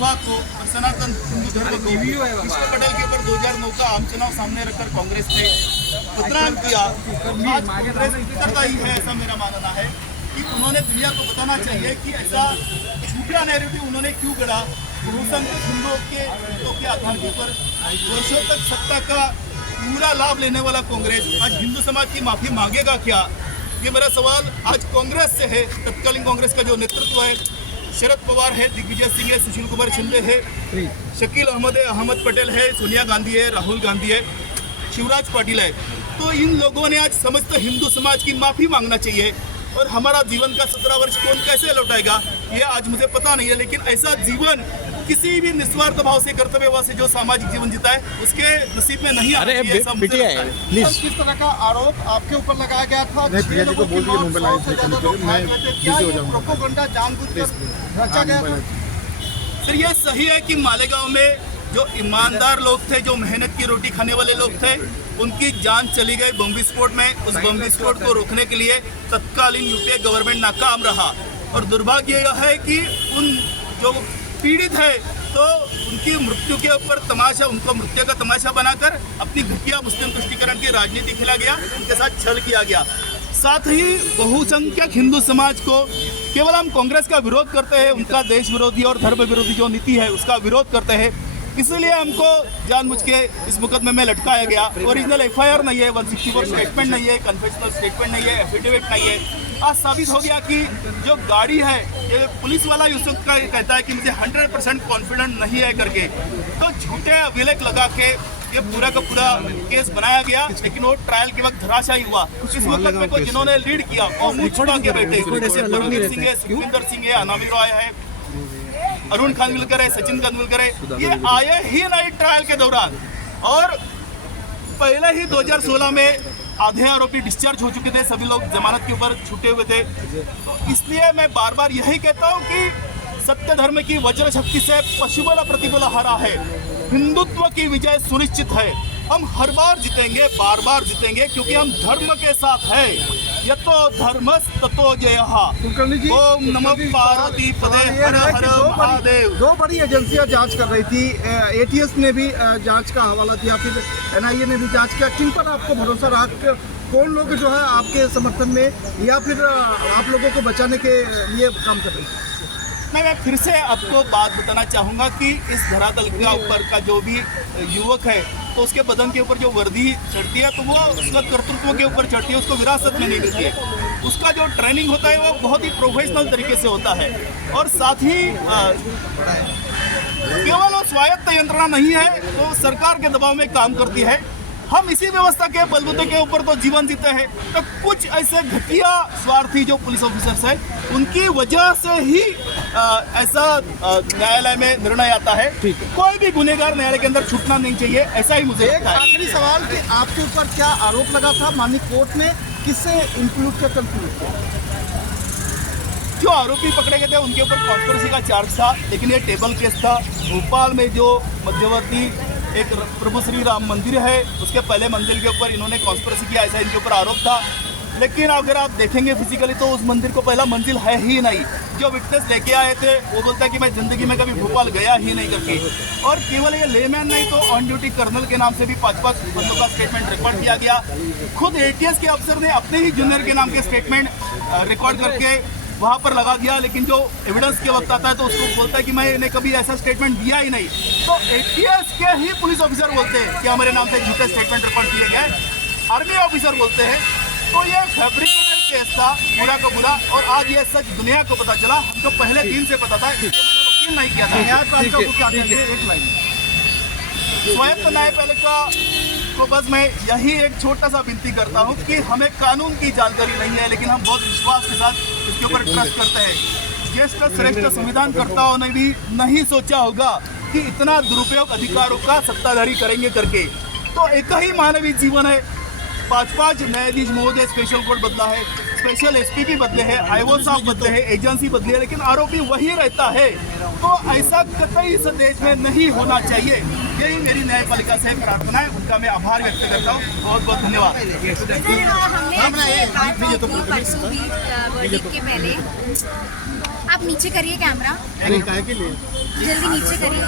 अफवाह को और सनातन हिंदू धर्म को विष्णु पटेल के ऊपर 2009 का आम चुनाव सामने रखकर कांग्रेस ने बदनाम किया। आज कांग्रेस उत्तरदायी है, ऐसा मेरा मानना है कि उन्होंने दुनिया को बताना चाहिए कि ऐसा झूठा नैरेटिव उन्होंने क्यों गढ़ा। बहुसंख्यक हिंदुओं के आधार के ऊपर वर्षों तक सत्ता का पूरा लाभ लेने वाला कांग्रेस आज हिंदू समाज की माफी मांगेगा क्या? ये मेरा सवाल आज कांग्रेस से है। तत्कालीन कांग्रेस का जो नेतृत्व है, शरद पवार है, दिग्विजय सिंह है, सुशील कुमार शिंदे है, शकील अहमद है, अहमद पटेल है, सोनिया गांधी है, राहुल गांधी है, शिवराज पाटिल है। तो इन लोगों ने आज समस्त हिंदू समाज की माफी मांगना चाहिए। और हमारा जीवन का 17 वर्ष कौन कैसे लौटाएगा ये आज मुझे पता नहीं है, लेकिन ऐसा जीवन किसी भी निस्वार्थ भाव से कर्तव्यभाव से जो सामाजिक जीवन जीता है उसके नसीब में नहीं आना चाहिए, ऐसा मुझे लगता है। प्लीज किस तरह का आरोप आपके ऊपर लगाया गया था? प्रोपोगंडा जानबूझकर रचा गया था? सर ये सही है कि मालेगांव में जो ईमानदार लोग थे, जो मेहनत की रोटी खाने वाले लोग थे, उनकी जान चली गई बम विस्फोट में। उस बम विस्फोट को रोकने के लिए तत्कालीन यूपीए गवर्नमेंट नाकाम रहा। और दुर्भाग्य यह है कि उन जो पीड़ित है तो उनकी मृत्यु के ऊपर तमाशा, उनको मृत्यु का तमाशा बनाकर अपनी घटिया मुस्लिम तुष्टीकरण की राजनीति खेला गया, उनके साथ छल किया गया। साथ ही बहुसंख्यक हिंदू समाज को केवल हम कांग्रेस का विरोध करते हैं, उनका देश विरोधी और धर्म विरोधी जो नीति है उसका विरोध करते हैं, इसलिए हमको जानबूझ के इस मुकदमे में लटकाया गया। ओरिजिनल एफआईआर नहीं है, 164 स्टेटमेंट नहीं है, कन्फेशनल स्टेटमेंट नहीं है, एफिडेविट नहीं है। आज साबित हो गया कि जो गाड़ी है, ये पुलिस वाला यूसुफ का कहता है कि मुझे 100% कॉन्फिडेंट नहीं है करके, तो झूठे अभिलेख लगा के ये पूरा का पूरा केस बनाया गया। लेकिन वो ट्रायल के वक्त धराशायी हुआ। इस मुकदमे को जिन्होंने लीड किया वो मुझपा के बेटे परमवीर सिंह है, सुखविंदर सिंह है, अनामिक रॉय है, अरुण खानविलकर है, सचिन खानविलकर है, ये आए ही नहीं ट्रायल के दौरान। और पहले ही 2016 में आधे आरोपी डिस्चार्ज हो चुके थे, सभी लोग जमानत के ऊपर छूटे हुए थे। तो इसलिए मैं बार बार यही कहता हूँ कि सत्य धर्म की वज्र शक्ति से पशुबल प्रतिबल हारा है। हिंदुत्व की विजय सुनिश्चित है। हम हर बार जीतेंगे, बार बार जीतेंगे, क्योंकि हम धर्म के साथ है। यतो धर्मस् ततो जयः। ओम नमः पार्वती पदे हर हर महादेव। दो बड़ी एजेंसियां जांच कर रही थी, एटीएस ने भी जांच का हवाला दिया, फिर एनआईए ने भी जांच किया। किन पर आपको भरोसा रहा? कौन लोग जो है आपके समर्थन में या फिर आप लोगों को बचाने के लिए काम कर रहे हैं? मैं फिर से आपको बात बताना चाहूँगा कि इस धरातल के ऊपर का जो भी युवक है तो उसके बदन के ऊपर जो वर्दी चढ़ती है तो वो उसका कर्तृत्व के ऊपर चढ़ती है, उसको विरासत में नहीं मिलती है। उसका जो ट्रेनिंग होता है वो बहुत ही प्रोफेशनल तरीके से होता है। और साथ ही केवल वो स्वायत्त यंत्रणा नहीं है, तो सरकार के दबाव में काम करती है। हम इसी व्यवस्था के बलबूते के ऊपर तो जीवन जीते हैं। तो कुछ ऐसे घटिया स्वार्थी जो पुलिस ऑफिसर्स हैं, उनकी वजह से ही ऐसा न्यायालय में निर्णय आता है। कोई भी गुनहगार न्यायालय के अंदर छूटना नहीं चाहिए, ऐसा ही मुझे लगता है। आखिरी सवाल कि आपके ऊपर क्या आरोप लगा था माननीय कोर्ट ने, किससे इंक्लूड किया? जो आरोपी पकड़े गए थे उनके ऊपर कॉन्स्पिरेसी का चार्ज था, लेकिन ये टेबल केस था। भोपाल में जो मध्यवर्ती एक प्रभु श्री राम मंदिर है, उसके पहले मंजिल के ऊपर इन्होंने कॉन्स्पिरेसी किया, ऐसा इनके ऊपर आरोप था। लेकिन अगर आप देखेंगे फिजिकली तो उस मंदिर को पहला मंजिल है ही नहीं। जो विटनेस लेके आए थे वो बोलता है कि मैं जिंदगी में कभी भोपाल गया ही नहीं करके। और केवल ये लेमैन नहीं तो ऑन ड्यूटी कर्नल के नाम से भी 5-5 बंदों का स्टेटमेंट रिकॉर्ड किया गया। खुद एटीएस के अफसर ने अपने ही जूनियर के नाम के स्टेटमेंट रिकॉर्ड करके वहाँ पर लगा दिया। लेकिन जो एविडेंस के वक्त आता है तो उसको बोलता है कि मैंने कभी ऐसा स्टेटमेंट दिया ही नहीं। तो एटीएस के ही पुलिस ऑफिसर बोलते हैं कि हमारे नाम से झूठे स्टेटमेंट रिकॉर्ड किए गए। आर्मी ऑफिसर बोलते हैं। तो ये फैब्रिकेटेड केस था पूरा का पूरा, और आज ये सच दुनिया को पता चला। हमको पहले दिन से पता था, इसलिए मैंने वकील नहीं किया था। न्यायपालिका को क्या कहेंगे? एक लाइन स्वायत्त न्यायपालिका को बस मैं यही एक छोटा सा विनती करता हूँ कि हमें कानून की जानकारी नहीं है, लेकिन हम बहुत विश्वास के साथ इसके ऊपर ट्रस्ट करते हैं। ज्येष्ठ श्रेष्ठ संविधानकर्ताओं ने भी नहीं सोचा होगा कि इतना दुरुपयोग अधिकारों का सत्ताधारी करेंगे करके। तो एक ही मानवीय जीवन है। 5-5 न्यायाधीश महोदय स्पेशल कोर्ट बदला है, स्पेशल एसपी भी बदले हैं, आईओ साहब बदले हैं, एजेंसी बदली है, लेकिन आरोपी वही रहता है। तो ऐसा कतई इस देश में नहीं होना चाहिए। यही मेरी न्यायपालिका से प्रार्थना है, उनका मैं आभार व्यक्त करता हूँ। बहुत बहुत धन्यवाद। हमने परसों भी के पहले आप नीचे करिए कैमरा, अरे काय के लिए जल्दी नीचे करिए।